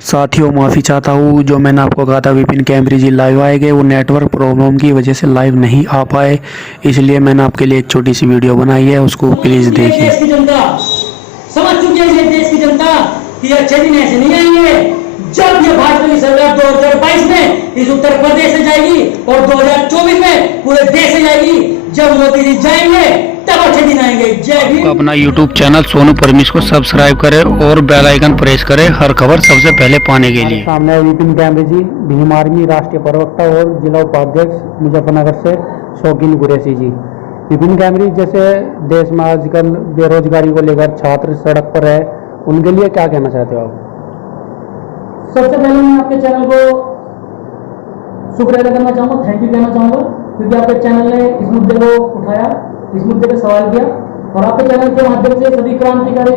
साथियों माफ़ी चाहता हूँ, जो मैंने आपको कहा था विपिन कैमरी जी लाइव आएंगे, वो नेटवर्क प्रॉब्लम की वजह से लाइव नहीं आ पाए, इसलिए मैंने आपके लिए एक छोटी सी वीडियो बनाई है, उसको प्लीज़ देखिए। देश की जनता समझ चुकी है ये देश की जनता कि अच्छे दिन ऐसे नहीं आएंगे। जब ये भाजपा की सरकार 2022 में इस उत्तर प्रदेश से जाएगी और 2024 में पूरे देश से जाएगी, जब मोदी जी जाएंगे तब अच्छे दिन आएंगे। जय भीम। अपना यूट्यूब चैनल सोनू परमेश को सब्सक्राइब करें और बेल आइकन प्रेस करें हर खबर सबसे पहले पाने के लिए। सामने विपिन कैमरे जी, भीम आर्मी राष्ट्रीय प्रवक्ता और जिला उपाध्यक्ष मुजफ्फरनगर से शौकीन कुरैशी जी। विपिन कैमरी, जैसे देश में आजकल बेरोजगारी को लेकर छात्र सड़क पर है, उनके लिए क्या कहना चाहते हो आप? सबसे पहले मैं आपके चैनल को शुक्रिया अदा करना चाहूंगा, थैंक यू कहना चाहूंगा, क्योंकि आपके चैनल ने इस मुद्दे को उठाया, इस मुद्दे पे सवाल किया, और आपके चैनल के माध्यम से सभी क्रांतिकारी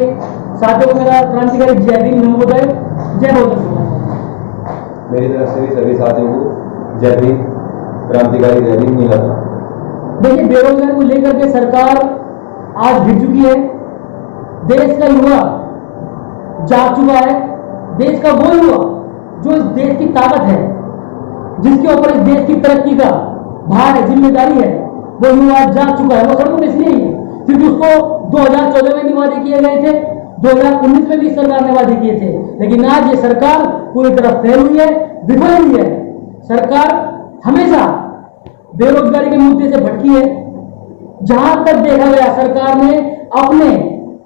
साथियों को मेरा क्रांतिकारी जय भीम, नमोदय, जय बोल। मेरी तरफ से भी सभी साथियों को जय भीम, क्रांतिकारी जय भीम मिला था। देखिए, बेरोजगारी को लेकर के सरकार आज गिर चुकी है, देश का युवा जाग चुका है, देश का वो युवा जो इस देश की ताकत है, जिसके ऊपर इस देश की तरक्की का भार है, जिम्मेदारी है, वो युवा जाग चुका है। वो सड़कों में इसलिए ही है क्योंकि उसको 2014 में भी वादे किए गए थे, 2019 में भी सरकार ने वादे किए थे, लेकिन आज ये सरकार पूरी तरह फेल हुई है, विफल हुई है। सरकार हमेशा बेरोजगारी के मुद्दे से भटकी है। जहां तक देखा गया, सरकार ने अपने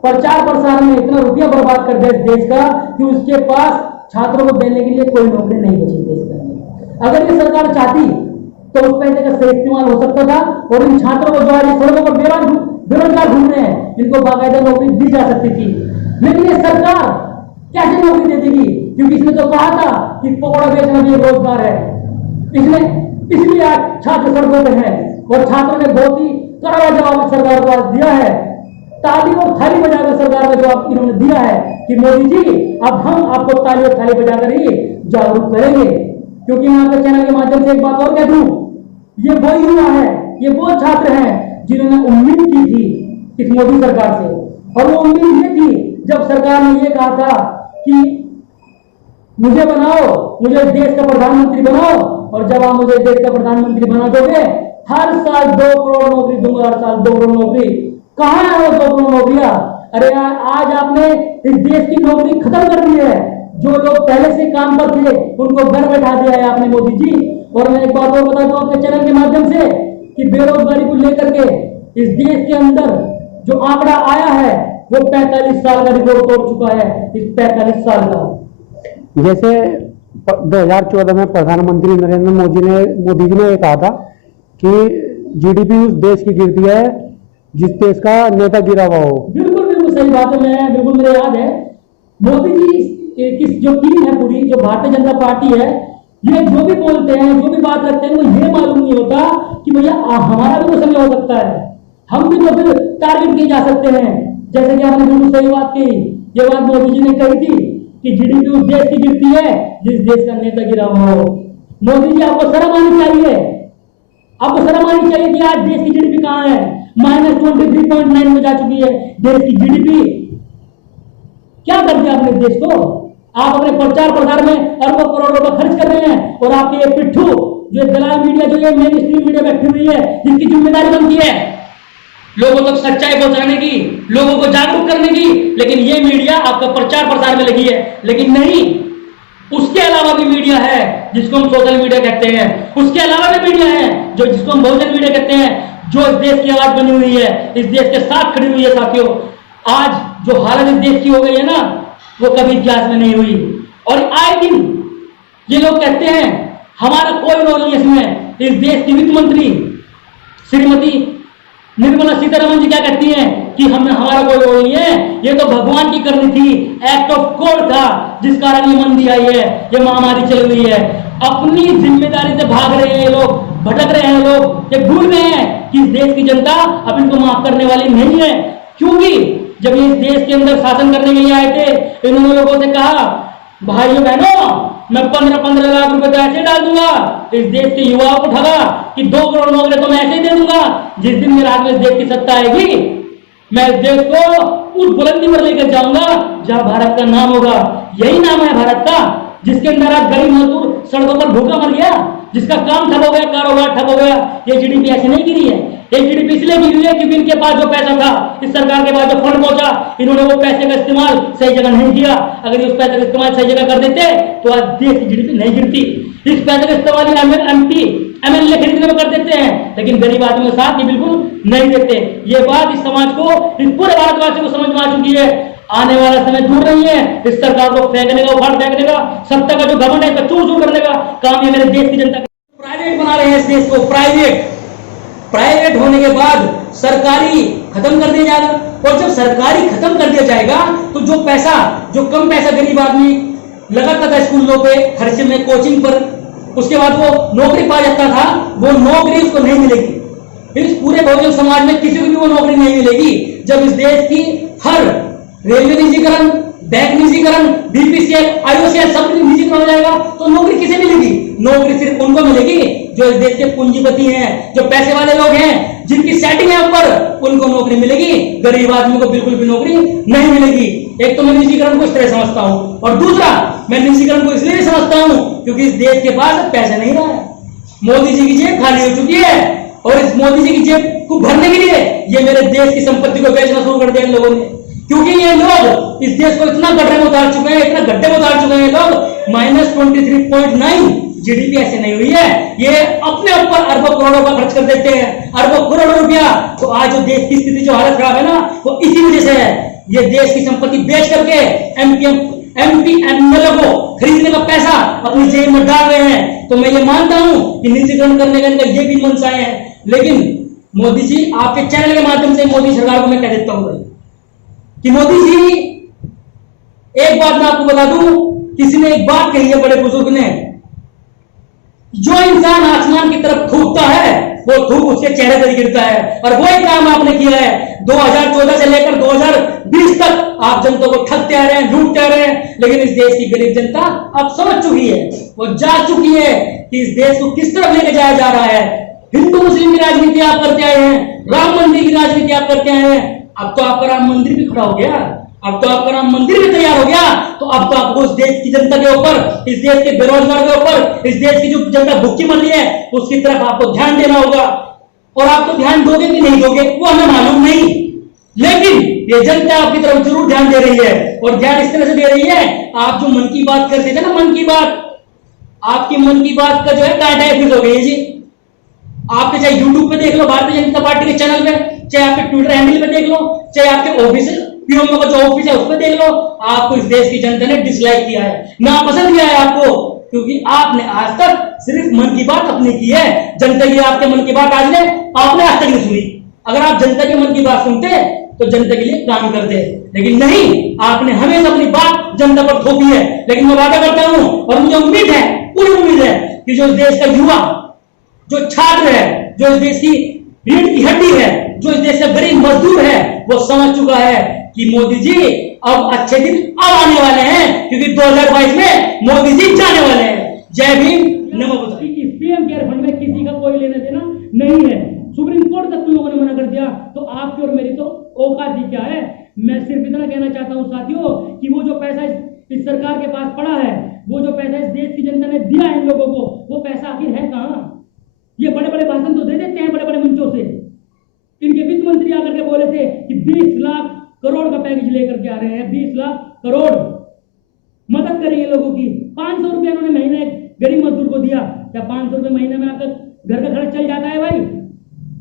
प्रचार प्रसार में इतना रुपया बर्बाद कर दिया इस देश का कि उसके पास छात्रों को देने के लिए कोई नौकरी नहीं बची देश का। अगर ये सरकार चाहती तो उस पैसे का सही इस्तेमाल हो सकता था और इन छात्रों को जो आज सड़कों पर बेरोजगार घूम रहे हैं, इनको बाकायदा नौकरी दी जा सकती थी। लेकिन ये सरकार कैसे नौकरी दे देगी? क्योंकि इसने तो कहा था कि पकौड़ा बेचना भी एक रोजगार है। इसने इसलिए आज छात्र सड़कों पर है और छात्रों ने बहुत ही कड़ा जवाब सरकार को आज दिया है। ताली और थाली बजाकर सरकार को जवाब इन्होंने दिया है कि मोदी जी, अब हम आपको ताली और थाली बजाकर ही जागरूक करेंगे। क्योंकि मैं आपके चैनल के माध्यम से एक बात और कह दूं, ये वो युवा है, ये वो छात्र हैं जिन्होंने उम्मीद की थी इस मोदी सरकार से, और वो उम्मीद ये थी जब सरकार ने ये कहा था कि मुझे बनाओ, मुझे देश का प्रधानमंत्री बनाओ, और जब आप मुझे देश का प्रधानमंत्री बना दोगे, हर साल 2 करोड़ नौकरी दूंगा, हर साल 2 करोड़ नौकरी। कहां है वो 2 करोड़ नौकरियां? अरे यार, आज आपने इस देश की नौकरी खत्म कर दी है। जो लोग पहले से काम पर थे उनको घर बैठा दिया है आपने मोदी जी। और मैं एक बात और बता दूं आपके चैनल के माध्यम से कि बेरोजगारी को लेकर के इस देश के अंदर जो आंकड़ा आया है वो 45 साल का रिकॉर्ड तोड़ चुका है। इस 45 साल का, जैसे 2014 में प्रधानमंत्री नरेंद्र मोदी जी ने ये कहा था कि जीडीपी उस देश की गिरती है जिस देश का नेता गिरा हुआ हो। बिल्कुल बिल्कुल सही बात है, मैं बिल्कुल मुझे याद है। मोदी जी की जो टीम है पूरी, जो भारतीय जनता पार्टी है, ये जो भी बोलते हैं, जो भी बात रखते हैं, वो ये मालूम नहीं होता कि भैया हमारा भी तो समय हो सकता है, हम भी तो फिर टारगेट किए जा सकते हैं। जैसे कि आपने बिल्कुल सही बात की, ये बात मोदी जी ने कही थी कि जीडीपी उस देश की गिरती है जिस देश का नेता गिरा हुआ हो। मोदी जी, आपको शर्म आनी चाहिए, आपको शर्म आनी चाहिए कि आज देश की जीडीपी कहां है, -23.9 में जा चुकी है देश की जीडीपी। क्या कर दिया आपने देश को? आप अपने प्रचार प्रसार में अरबों करोड़ रुपए खर्च कर रहे हैं, और आपके ये पिट्ठू, जो दलाल मीडिया, जो ये मेन स्ट्रीम मीडिया बैठी हुई है, जिसकी जिम्मेदारी बनती है लोगों तक सच्चाई पहुंचाने की, लोगों को जागरूक करने की, लेकिन ये मीडिया आपका प्रचार प्रसार में लगी है। लेकिन नहीं, उसके अलावा भी मीडिया है जिसको हम सोशल मीडिया कहते हैं, उसके अलावा भी मीडिया है जो जिसको हम बहुजन मीडिया कहते हैं, जो इस देश की आवाज बनी हुई है, इस देश के साथ खड़ी हुई है। साथियों, आज जो हालत इस देश की हो गई है ना, वो कभी इतिहास में नहीं हुई। और आए दिन ये लोग कहते हैं हमारा कोई रोल नहीं इसमें। इस देश की वित्त मंत्री श्रीमती निर्मला सीतारमण जी क्या कहती हैं कि हमारा कोई रोल नहीं है, ये तो भगवान की करनी थी, एक्ट ऑफ गॉड था जिस कारण ये मंदी आई है, ये महामारी चल रही है। अपनी जिम्मेदारी से भाग रहे हैं लोग, भटक रहे हैं लोग, ये भूल गए हैं कि इस देश की जनता अब इनको माफ करने वाली नहीं है। क्योंकि जब ये इस देश के अंदर शासन करने के लिए आए थे, इन्होंने लोगों से कहा, भाइयों बहनों, मैं 15-15 लाख रुपए तो ऐसे डाल दूंगा, इस देश के युवाओं को ठगा कि 2 करोड़ नौकरी तो मैं ऐसे ही दे दूंगा। जिस दिन मेरे हाथ में इस देश की सत्ता आएगी, मैं इस देश को उस बुलंदी पर लेकर जाऊंगा जहां भारत का नाम होगा। यही नाम है भारत का, जिसके अंदर आज गरीब मजदूर सड़कों पर भूखा मर गया, जिसका काम ठप हो गया, कारोबार ठप हो गया। ये जीडीपी ऐसे नहीं गिरी है, ये जीडीपी इसलिए गिरी है क्योंकि इनके पास जो पैसा था, इस सरकार के पास जो फंड पहुंचा, इन्होंने वो पैसे का इस्तेमाल सही जगह नहीं किया। अगर ये उस पैसे का इस्तेमाल सही जगह कर देते तो आज देश की जीडीपी नहीं गिरती। इस पैसे का इस्तेमाल एमपी एमएलए खरीदने में कर देते हैं, लेकिन गरीब आदमी के साथ ये बिल्कुल नहीं देते। ये बात इस समाज को, इस पूरे भारतवासियों को समझ में आ चुकी है। आने वाला समय दूर नहीं है, इस सरकार को फेंकने का, उखाड़ फेंकने का, सत्ता का जो घमंड है इसका चूर चूर करने का काम ये मेरे देश की जनता का। प्राइवेट बना रहे हैं इस देश को, प्राइवेट होने के बाद सरकारी खत्म कर दिया जाएगा। और जब सरकारी खत्म कर दिया जाएगा तो जो कम पैसा गरीब आदमी लगाता था स्कूलों पे खर्चे में, कोचिंग पर, उसके बाद वो नौकरी पा जाता था, वो नौकरी उसको नहीं मिलेगी। इस पूरे बहुजन समाज में किसी को भी वो नौकरी नहीं मिलेगी जब इस देश की हर रेलवे निजीकरण, बैंक निजीकरण, बीपीसीएल, आईओसीएल सब निजीकरण हो जाएगा तो नौकरी किसे मिलेगी? नौकरी सिर्फ उनको मिलेगी जो इस देश के पूंजीपति हैं, जो पैसे वाले लोग हैं, जिनकी सेटिंग है ऊपर, उनको नौकरी मिलेगी। गरीब आदमी को बिल्कुल भी नौकरी नहीं मिलेगी। एक तो मैं निजीकरण को इस तरह समझता हूं, और दूसरा मैं निजीकरण को इसलिए भी समझता हूं क्योंकि इस देश के पास पैसा नहीं रहा है। मोदी जी की जेब खाली हो चुकी है और इस मोदी जी की जेब को भरने के लिए ये मेरे देश की संपत्ति को बेचना शुरू कर दिया इन लोगों ने। क्योंकि ये लोग इस देश को इतना गड्ढे में उतार चुके हैं, इतना गड्ढे में उतार चुके हैं लोग, -23.9 जीडीपी ऐसे नहीं हुई है। ये अपने ऊपर अरबों करोड़ों का खर्च कर देते हैं, अरबों करोड़ों रुपया। तो आज जो देश की स्थिति, जो हालत खराब है ना, वो इसी वजह से है। ये देश की संपत्ति बेच करके एमपी एमएलए को खरीदने का पैसा अपनी जेब में डाल रहे हैं। तो मैं ये मानता हूं कि निजीकरण करने का इनका ये भी मंशाएं हैं। लेकिन मोदी जी, आपके चैनल के माध्यम से मोदी सरकार को मैं कह देता हूं कि मोदी जी, एक बात मैं आपको बता दूं, किसी ने एक बात कही है बड़े बुजुर्ग ने, जो इंसान आसमान की तरफ थूकता है वो थूक उसके चेहरे पर गिरता है। और वही काम आपने किया है। 2014 से लेकर 2020 तक आप जनता को ठगते आ रहे हैं, लूटते आ रहे हैं। लेकिन इस देश की गरीब जनता अब समझ चुकी है, वो जाग चुकी है कि इस देश को किस तरफ लेके जाया जा रहा है। हिंदू मुस्लिम की राजनीति आप करते आए हैं, राम मंदिर की राजनीति आप करते आए हैं। अब तो आपका राम मंदिर भी खड़ा हो गया, अब तो आपका राम मंदिर भी तैयार हो गया। तो अब तो आपको इस देश की जनता के ऊपर, इस देश के बेरोजगार के ऊपर, इस देश की जो जनता भूखी मर रही है उसकी तरफ आपको ध्यान देना होगा। और आप तो ध्यान दोगे कि नहीं दोगे वो हमें मालूम नहीं, लेकिन ये जनता आपकी तरफ जरूर ध्यान दे रही है। और ध्यान इस तरह से दे रही है, आप जो मन की बात करते थे ना, मन की बात, आपकी मन की बात का जो है टाटा फिक्स हो गई है जी। आपके चाहे यूट्यूब पे देख लो भारतीय जनता पार्टी के चैनल पे, चाहे आपके ट्विटर हैंडल पे देख लो, चाहे आपके ऑफिस पीएमओ का जो ऑफिस है उस पर देख लो, आपको इस देश की जनता ने डिसलाइक किया है, नापसंद किया है आपको, क्योंकि आपने आज तक सिर्फ मन की बात अपनी की है। जनता की आपके मन की बात आपने आज तक नहीं सुनी। अगर आप जनता के मन की बात सुनते तो जनता के लिए काम करते, लेकिन नहीं, आपने हमेशा अपनी बात जनता पर थोपी है। लेकिन मैं वादा करता हूं और मुझे उम्मीद है, पूरी उम्मीद है कि जो इस देश का युवा, जो छात्र है, जो इस देश की रीढ़ की हड्डी है, जो इस देश का गरीब मजदूर है, वो समझ चुका है कि मोदी जी अब अच्छे दिन अब आने वाले हैं, क्योंकि 2022 में मोदी जी जाने वाले हैं। जय भीम, नमो बुद्धाय। पीएम केयर फंड में किसी का कोई लेना देना नहीं है। सुप्रीम कोर्ट तक लोगों ने मना कर दिया, तो आपकी और मेरी तो औकात ही क्या है। मैं सिर्फ इतना कहना चाहता हूं साथियों कि वो जो पैसा इस सरकार के पास पड़ा है, वो जो पैसा इस देश की जनता ने दिया है इन लोगों को, वो पैसा आखिर है कहां? ये बड़े बड़े भाषण तो दे देते हैं बड़े बड़े मंचों से। इनके वित्त मंत्री आकर के बोले थे कि 20 लाख करोड़ का पैकेज लेकर के आ रहे हैं, 20 लाख करोड़ मदद करेंगे लोगों की। 500 रुपया उन्होंने महीने गरीब मजदूर को दिया। क्या 500 रुपये महीने में आपका घर का खर्च चल जाता है भाई?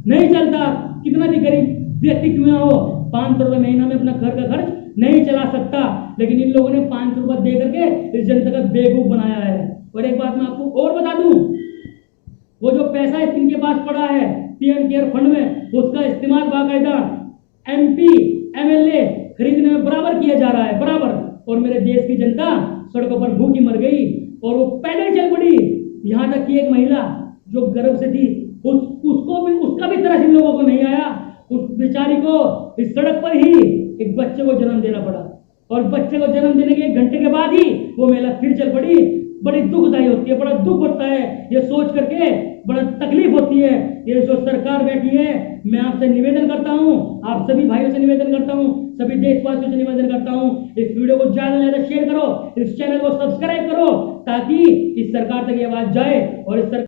नहीं चलता। कितना भी गरीब व्यक्ति क्यों ना हो, 500 रुपये महीना में अपना घर का खर्च नहीं चला सकता। लेकिन इन लोगों ने 500 रुपये दे करके इस जनता का बेवकूफ बनाया है। और एक बात मैं आपको और बता दूं, वो जो पैसा इनके पास पड़ा है पीएम केयर फंड में, उसका इस्तेमाल बाकायदा एमपी एमएलए खरीदने में बराबर किया जा रहा है, बराबर। और मेरे देश की जनता सड़कों पर भूखी मर गई और वो पैदल चल पड़ी। यहां तक कि एक महिला जो गर्भ से थी उसका भी तरस इन लोगों को नहीं आया। उस बेचारी को इस सड़क पर ही एक बच्चे को जन्म देना पड़ा, और बच्चे को जन्म देने के 1 घंटे के बाद ही वो महिला फिर चल पड़ी। बड़ी दुखदायी होती है, बड़ा दुख होता है ये सोच करके, बड़ा तकलीफ होती है। ये जो सरकार बैठी है, मैं आपसे निवेदन करता हूं, आप सभी भाइयों से निवेदन करता हूं, सभी देशवासियों से निवेदन करता हूं, इस वीडियो को ज्यादा से ज्यादा शेयर करो, इस चैनल को सब्सक्राइब करो, ताकि इस सरकार तक ये आवाज जाए और इस सरकार